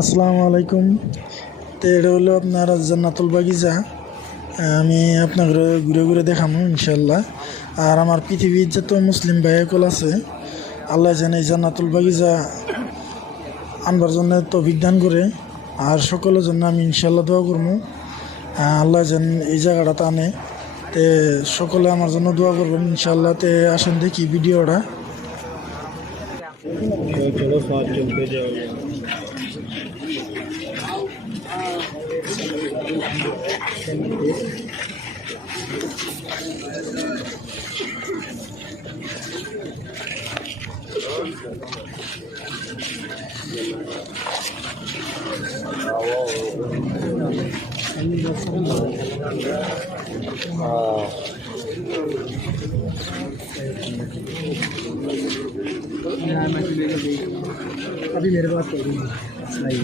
আসসালামু আলাইকুম। তো এটা হলো আপনার জান্নাতুল বাগিচা। আমি আপনাকে ঘুরে ঘুরে দেখাবো ইনশাল্লাহ। আর আমার পৃথিবীর যত মুসলিম ভাইসকল আছে, আল্লাহ যেন এই জান্নাতুল বাগিচা আনবার জন্য তৌফিক দান করে। আর সকলের জন্য আমি ইনশাল্লাহ দোয়া করবো, আল্লাহ যেন এই জায়গাটা আনে। তে সকলে আমার জন্য দোয়া করবেন ইনশাল্লাহ। তে আসেন দেখি ভিডিওটা। चलो साथ चलते जाओ। अभी मेरे पास नहीं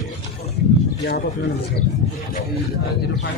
यहाँ पर अपना नंबर 2